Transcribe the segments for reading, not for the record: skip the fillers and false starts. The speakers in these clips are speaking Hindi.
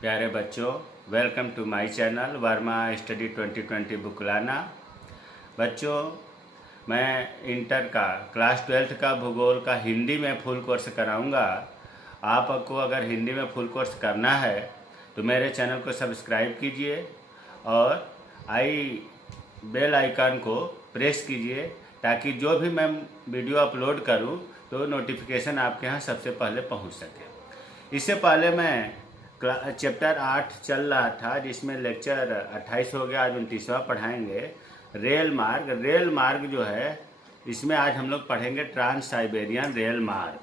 प्यारे बच्चों, welcome to my channel Verma study 2020 बुकलाना। बच्चों, मैं इंटर का क्लास 12th का भूगोल का हिंदी में फुल कोर्स कराऊंगा। आपको अगर हिंदी में फुल कोर्स करना है तो मेरे चैनल को सब्सक्राइब कीजिए और बेल आइकन को प्रेस कीजिए ताकि जो भी मैं वीडियो अपलोड करूं तो नोटिफिकेशन आपके यहाँ सबसे पहले पहुंच सके। इससे पहले मैं चैप्टर 8 चल रहा था जिसमें लेक्चर 28 हो गया, आज 29वां पढ़ाएंगे। रेल मार्ग जो है इसमें आज हम लोग पढ़ेंगे ट्रांस साइबेरियन रेल मार्ग।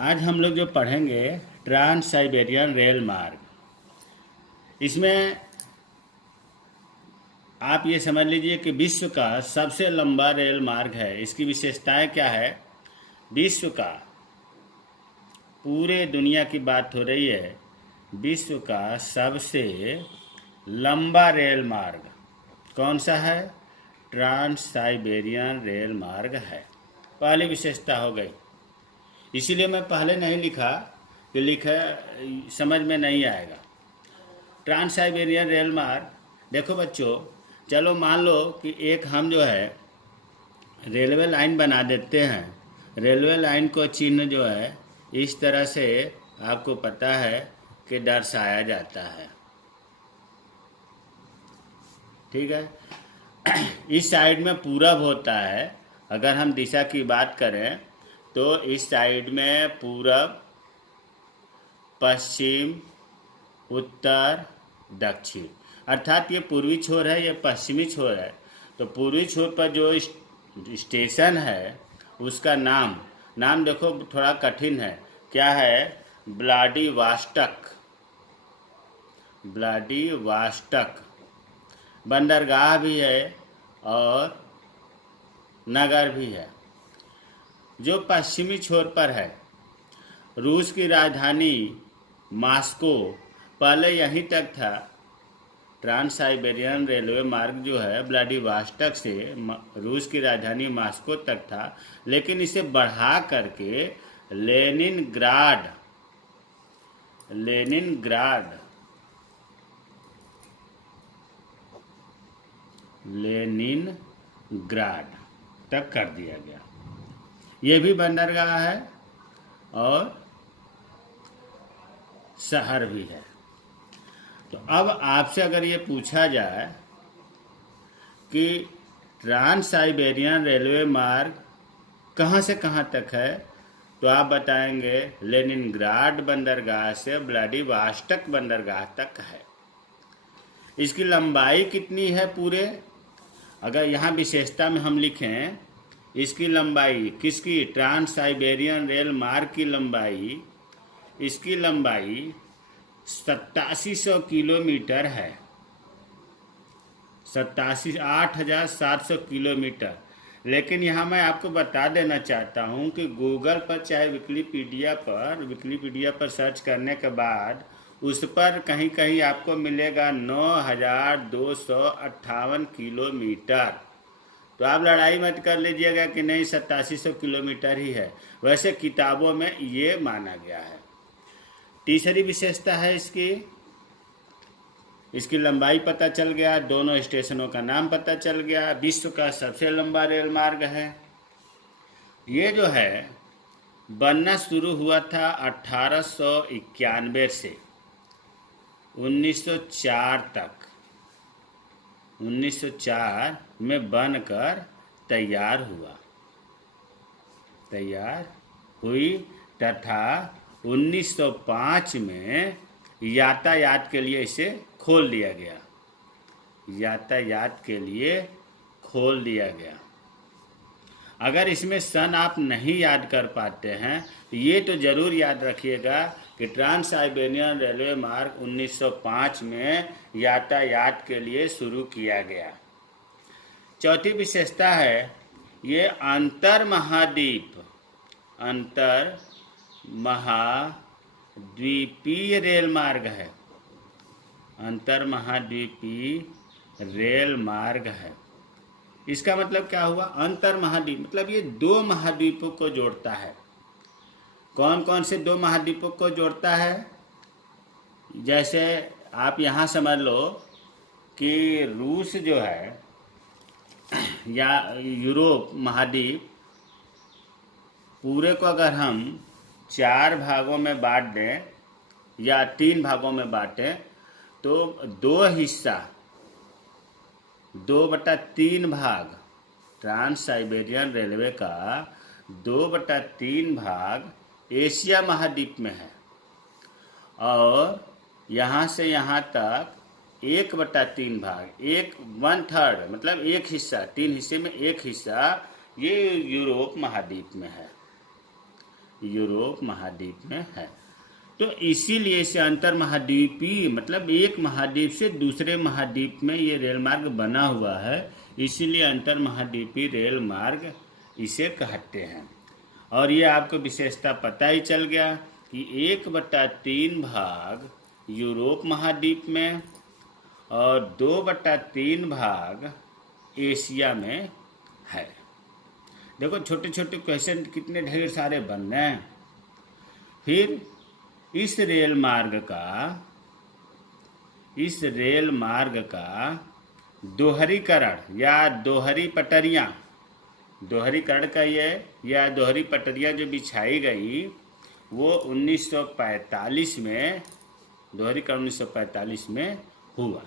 आज हम लोग जो पढ़ेंगे ट्रांस साइबेरियन रेल मार्ग, इसमें आप ये समझ लीजिए कि विश्व का सबसे लंबा रेल मार्ग है। इसकी विशेषताएं क्या है? विश्व का, पूरे दुनिया की बात हो रही है, विश्व का सबसे लंबा रेल मार्ग कौन सा है? ट्रांस साइबेरियन रेल मार्ग है। पहली विशेषता हो गई। इसीलिए मैं पहले नहीं लिखा कि समझ में नहीं आएगा। ट्रांस साइबेरियन रेल मार्ग, देखो बच्चों, चलो मान लो कि एक हम जो है रेलवे लाइन बना देते हैं। रेलवे लाइन को चिन्ह जो है इस तरह से आपको पता है कि दर्शाया जाता है, ठीक है। इस साइड में पूरब होता है। अगर हम दिशा की बात करें तो इस साइड में पूरब, पश्चिम, उत्तर, दक्षिण, अर्थात ये पूर्वी छोर है, ये पश्चिमी छोर है। तो पूर्वी छोर पर जो स्टेशन है उसका नाम देखो थोड़ा कठिन है। क्या है? व्लादिवास्टक। बंदरगाह भी है और नगर भी है। जो पश्चिमी छोर पर है, रूस की राजधानी मॉस्को पहले यहीं तक था। ट्रांस साइबेरियन रेलवे मार्ग जो है व्लादिवास्टक से रूस की राजधानी मॉस्को तक था, लेकिन इसे बढ़ा करके लेनिनग्राड तक कर दिया गया। ये भी बंदरगाह है और शहर भी है। तो अब आपसे अगर ये पूछा जाए कि ट्रांस साइबेरियन रेलवे मार्ग कहाँ से कहाँ तक है, तो आप बताएंगे लेनिनग्राड बंदरगाह से व्लादिवास्टक बंदरगाह तक है। इसकी लंबाई कितनी है पूरे? अगर यहाँ विशेषता में हम लिखें इसकी लंबाई, किसकी? ट्रांस साइबेरियन रेल मार्ग की लंबाई, इसकी लंबाई 8700 किलोमीटर है। 8,700 किलोमीटर। लेकिन यहाँ मैं आपको बता देना चाहता हूँ कि गूगल पर चाहे विकिपीडिया पर सर्च करने के बाद उस पर कहीं कहीं आपको मिलेगा 9,258 किलोमीटर। तो आप लड़ाई मत कर लीजिएगा कि नहीं 8700 किलोमीटर ही है, वैसे किताबों में ये माना गया है। तीसरी विशेषता है इसकी लंबाई पता चल गया, दोनों स्टेशनों का नाम पता चल गया, विश्व का सबसे लंबा रेल मार्ग है। ये जो है बनना शुरू हुआ था 1891 से 1904 तक। 1904 में बनकर तैयार हुई तथा 1905 में यातायात के लिए इसे खोल दिया गया। अगर इसमें सन आप नहीं याद कर पाते हैं तो ये तो जरूर याद रखिएगा कि ट्रांस साइबेरियन रेलवे मार्ग 1905 में यातायात के लिए शुरू किया गया। चौथी विशेषता है ये अंतर महाद्वीपीय रेल मार्ग है। अंतर महाद्वीपीय रेल मार्ग है। इसका मतलब क्या हुआ? अंतर महाद्वीप मतलब ये दो महाद्वीपों को जोड़ता है। कौन कौन से दो महाद्वीपों को जोड़ता है? जैसे आप यहाँ समझ लो कि रूस जो है या यूरोप महाद्वीप पूरे को अगर हम 4 भागों में बांट दें या 3 भागों में बांटें तो 2/3 भाग ट्रांस साइबेरियन रेलवे का 2/3 भाग एशिया महाद्वीप में है और यहाँ से यहाँ तक 1/3 भाग 1/3 मतलब एक हिस्सा, 3 हिस्से में एक हिस्सा ये यूरोप महाद्वीप में है, यूरोप महाद्वीप में है। तो इसीलिए इसे अंतर महाद्वीपीय मतलब एक महाद्वीप से दूसरे महाद्वीप में ये रेल मार्ग बना हुआ है, इसीलिए अंतर महाद्वीपीय रेल मार्ग इसे कहते हैं। और ये आपको विशेषता पता ही चल गया कि 1/3 भाग यूरोप महाद्वीप में और 2/3 भाग एशिया में है। देखो छोटे छोटे क्वेश्चन कितने ढेर सारे बन रहे हैं। फिर इस रेल मार्ग का दोहरीकरण या दोहरी पटरियाँ का ये या दोहरी पटरियाँ जो बिछाई गई वो 1945 में दोहरीकरण 1945 में हुआ।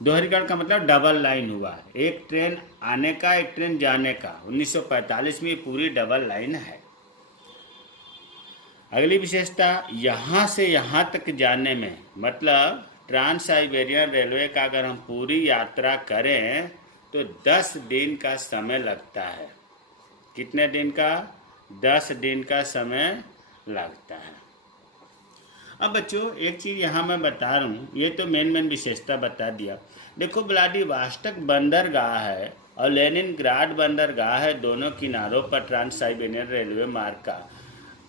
दोहरीकरण का मतलब डबल लाइन हुआ, एक ट्रेन आने का एक ट्रेन जाने का। 1945 में पूरी डबल लाइन है। अगली विशेषता, यहाँ से यहाँ तक जाने में मतलब ट्रांस साइबेरियन रेलवे का अगर हम पूरी यात्रा करें तो 10 दिन का समय लगता है। कितने दिन का? 10 दिन का समय लगता है। अब बच्चों एक चीज़ यहाँ मैं बता रहा हूँ, ये तो मेन विशेषता बता दिया। देखो व्लादिवोस्टोक बंदरगाह है और लेनिनग्राड बंदरगाह है, दोनों किनारों पर ट्रांस साइबेरियन रेलवे मार्ग का।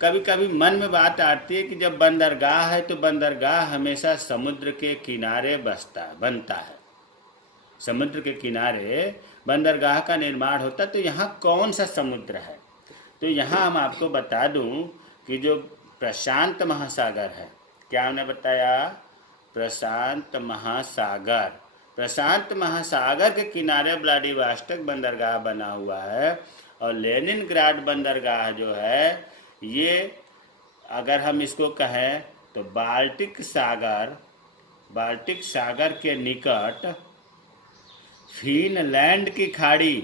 कभी कभी मन में बात आती है कि जब बंदरगाह है तो बंदरगाह हमेशा समुद्र के किनारे बनता है, समुद्र के किनारे बंदरगाह का निर्माण होता है। तो यहाँ कौन सा समुद्र है? तो यहाँ हम आपको बता दूं कि जो प्रशांत महासागर है, क्या हमने बताया? प्रशांत महासागर। प्रशांत महासागर के किनारे व्लादिवोस्टोक बंदरगाह बना हुआ है और लेनिनग्राड बंदरगाह जो है ये अगर हम इसको कहें तो बाल्टिक सागर के निकट फिनलैंड की खाड़ी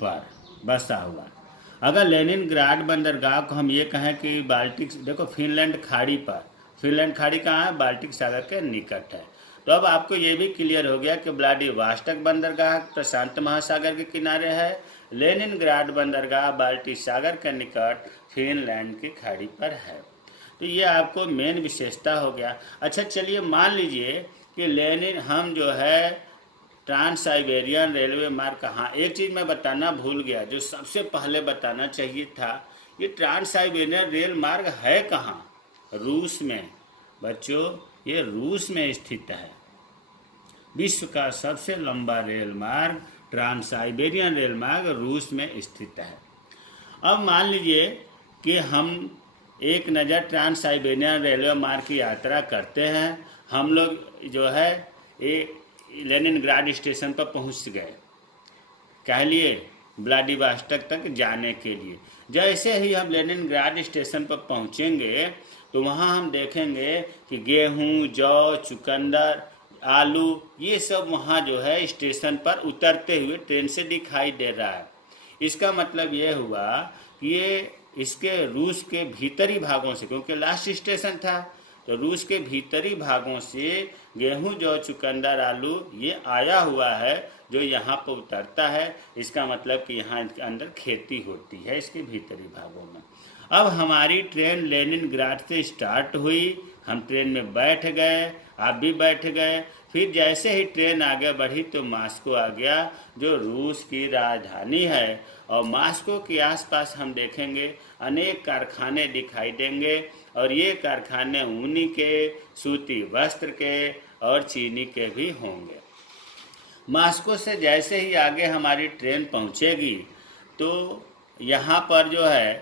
पर बसा हुआ। अगर लेनिनग्राड बंदरगाह को हम ये कहें कि देखो फिनलैंड खाड़ी पर, फिनलैंड खाड़ी कहाँ है? बाल्टिक सागर के निकट है। तो अब आपको ये भी क्लियर हो गया कि व्लादिवोस्टोक बंदरगाह प्रशांत महासागर के किनारे है, लेनिनग्राड बंदरगाह बाल्टिक सागर के निकट फिनलैंड की खाड़ी पर है। तो ये आपको मेन विशेषता हो गया। अच्छा चलिए मान लीजिए कि हम जो है ट्रांस साइबेरियन रेलवे मार्ग कहाँ, एक चीज़ मैं बताना भूल गया जो सबसे पहले बताना चाहिए था, ये ट्रांस साइबेरियन रेल मार्ग है कहाँ? रूस में। बच्चों ये रूस में स्थित है। विश्व का सबसे लंबा रेल मार्ग ट्रांस साइबेरियन रेल मार्ग रूस में स्थित है। अब मान लीजिए कि हम एक नज़र ट्रांस साइबेरियन रेलवे मार्ग की यात्रा करते हैं। हम लोग जो है लेनिनग्राड स्टेशन पर पहुंच गए, कह लिए व्लादिवोस्टोक तक जाने के लिए। जैसे ही हम लेनिनग्राड स्टेशन पर पहुंचेंगे तो वहां हम देखेंगे कि गेहूं, जौ, चुकंदर, आलू ये सब वहां जो है स्टेशन पर उतरते हुए ट्रेन से दिखाई दे रहा है। इसका मतलब ये हुआ कि ये इसके रूस के भीतरी भागों से, क्योंकि लास्ट स्टेशन था, तो रूस के भीतरी भागों से गेहूं, जौ, चुकंदर, आलू ये आया हुआ है जो यहाँ पर उतरता है। इसका मतलब कि यहाँ के अंदर खेती होती है इसके भीतरी भागों में। अब हमारी ट्रेन लेनिनग्राड से स्टार्ट हुई, हम ट्रेन में बैठ गए, आप भी बैठ गए। फिर जैसे ही ट्रेन आगे बढ़ी तो मॉस्को आ गया जो रूस की राजधानी है। और मॉस्को के आसपास हम देखेंगे अनेक कारखाने दिखाई देंगे और ये कारखाने ऊनी के, सूती वस्त्र के और चीनी के भी होंगे। मॉस्को से जैसे ही आगे हमारी ट्रेन पहुंचेगी तो यहाँ पर जो है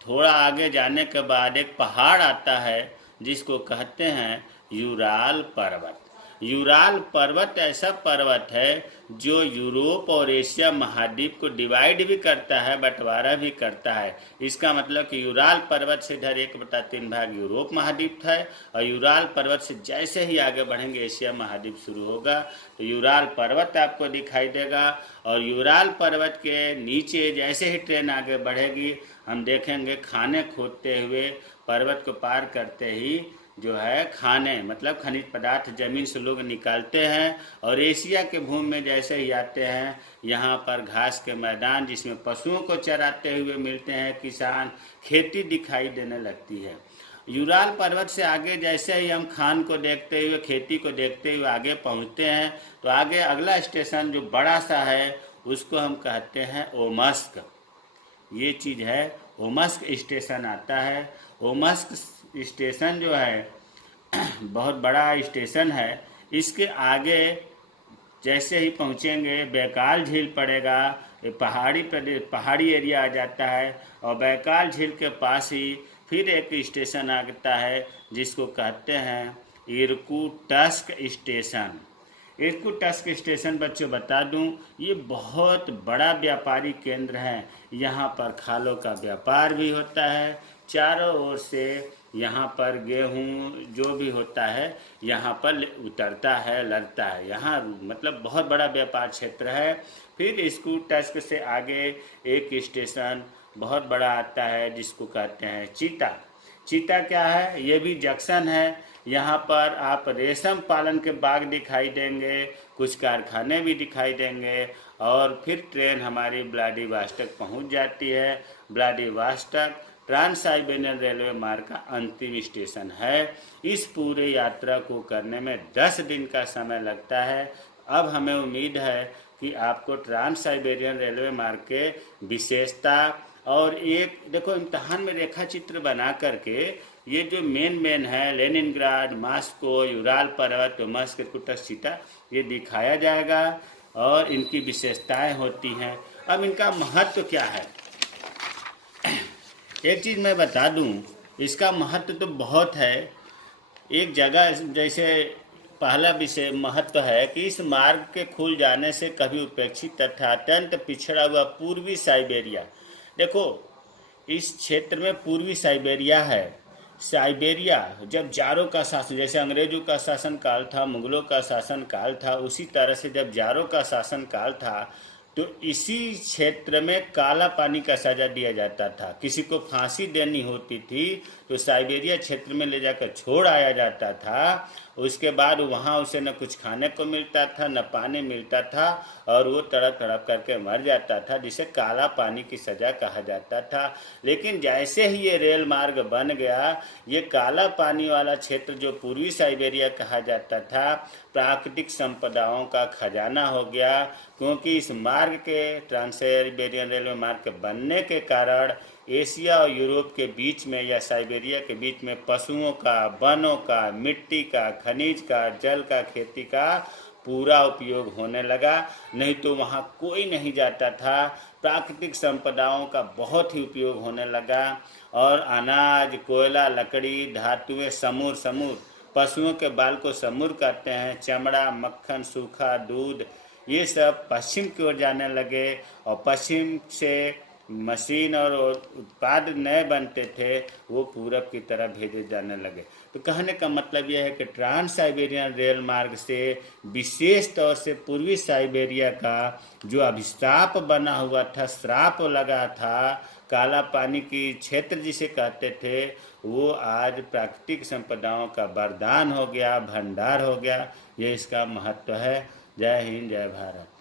थोड़ा आगे जाने के बाद एक पहाड़ आता है जिसको कहते हैं यूराल पर्वत। यूराल पर्वत ऐसा पर्वत है जो यूरोप और एशिया महाद्वीप को डिवाइड भी करता है, बंटवारा भी करता है। इसका मतलब कि यूराल पर्वत से इधर 1/3 भाग यूरोप महाद्वीप है और यूराल पर्वत से जैसे ही आगे बढ़ेंगे एशिया महाद्वीप शुरू होगा तो यूराल पर्वत आपको दिखाई देगा। और यूराल पर्वत के नीचे जैसे ही ट्रेन आगे बढ़ेगी हम देखेंगे खाने खोदते हुए पर्वत को पार करते ही जो है खाने मतलब खनिज पदार्थ जमीन से लोग निकालते हैं। और एशिया के भूमि में जैसे ही आते हैं यहाँ पर घास के मैदान जिसमें पशुओं को चराते हुए मिलते हैं किसान, खेती दिखाई देने लगती है। यूराल पर्वत से आगे जैसे ही हम खान को देखते हुए खेती को देखते हुए आगे पहुँचते हैं तो आगे अगला स्टेशन जो बड़ा सा है उसको हम कहते हैं ओमस्क। ये चीज़ है ओमस्क स्टेशन आता है। ओमस्क स्टेशन जो है बहुत बड़ा स्टेशन है। इसके आगे जैसे ही पहुँचेंगे बैकाल झील पड़ेगा, पहाड़ी प्रदेश पहाड़ी एरिया आ जाता है और बैकाल झील के पास ही फिर एक स्टेशन आता है जिसको कहते हैं इरकुटस्क स्टेशन। इरकुटस्क स्टेशन बच्चों बता दूं ये बहुत बड़ा व्यापारी केंद्र है। यहाँ पर खालों का व्यापार भी होता है, चारों ओर से यहाँ पर गेहूँ जो भी होता है यहाँ पर उतरता है, लड़ता है। यहाँ मतलब बहुत बड़ा व्यापार क्षेत्र है। फिर इरकुटस्क से आगे एक स्टेशन बहुत बड़ा आता है जिसको कहते हैं चीता। चीता क्या है? ये भी जंक्शन है। यहाँ पर आप रेशम पालन के बाग दिखाई देंगे, कुछ कारखाने भी दिखाई देंगे और फिर ट्रेन हमारी व्लादिवोस्टॉक पहुँच जाती है। व्लादिवोस्टॉक ट्रांस साइबेरियन रेलवे मार्ग का अंतिम स्टेशन है। इस पूरे यात्रा को करने में 10 दिन का समय लगता है। अब हमें उम्मीद है कि आपको ट्रांस साइबेरियन रेलवे मार्ग के विशेषता और एक देखो इम्तहान में रेखा चित्र बना करके ये जो मेन है लेनिनग्राड, मॉस्को, यूराल पर्वत, ओमस्क, इरकुटस्क, चीता ये दिखाया जाएगा और इनकी विशेषताएं होती हैं। अब इनका महत्व क्या है? एक चीज़ मैं बता दूं, इसका महत्व तो बहुत है। एक जगह जैसे पहला विषय महत्व है कि इस मार्ग के खुल जाने से कभी उपेक्षित तथा अत्यंत पिछड़ा हुआ पूर्वी साइबेरिया, देखो इस क्षेत्र में पूर्वी साइबेरिया है। साइबेरिया जब जारों का शासन, जैसे अंग्रेजों का शासन काल था, मुगलों का शासन काल था, उसी तरह से जब जारों का शासन काल था तो इसी क्षेत्र में काला पानी का सजा दिया जाता था। किसी को फांसी देनी होती थी तो साइबेरिया क्षेत्र में ले जाकर छोड़ आया जाता था। उसके बाद वहाँ उसे न कुछ खाने को मिलता था न पानी मिलता था और वो तड़प तड़प करके मर जाता था, जिसे काला पानी की सज़ा कहा जाता था। लेकिन जैसे ही ये रेल मार्ग बन गया, ये काला पानी वाला क्षेत्र जो पूर्वी साइबेरिया कहा जाता था प्राकृतिक संपदाओं का खजाना हो गया, क्योंकि इस मार्ग के ट्रांस साइबेरियन रेलवे मार्ग के बनने के कारण एशिया और यूरोप के बीच में या साइबेरिया के बीच में पशुओं का, वनों का, मिट्टी का, खनिज का, जल का, खेती का पूरा उपयोग होने लगा। नहीं तो वहाँ कोई नहीं जाता था। प्राकृतिक संपदाओं का बहुत ही उपयोग होने लगा और अनाज, कोयला, लकड़ी, धातुएं, समूर पशुओं के बाल को समूर कहते हैं, चमड़ा, मक्खन, सूखा दूध, ये सब पश्चिम की ओर जाने लगे और पश्चिम से मशीन और उत्पाद नए बनते थे वो पूरब की तरफ भेजे जाने लगे। तो कहने का मतलब यह है कि ट्रांस साइबेरियन रेल मार्ग से विशेष तौर से पूर्वी साइबेरिया का जो अभिशाप बना हुआ था, श्राप लगा था, काला पानी की क्षेत्र जिसे कहते थे, वो आज प्राकृतिक संपदाओं का वरदान हो गया, भंडार हो गया। ये इसका महत्व है। जय हिंद, जय भारत।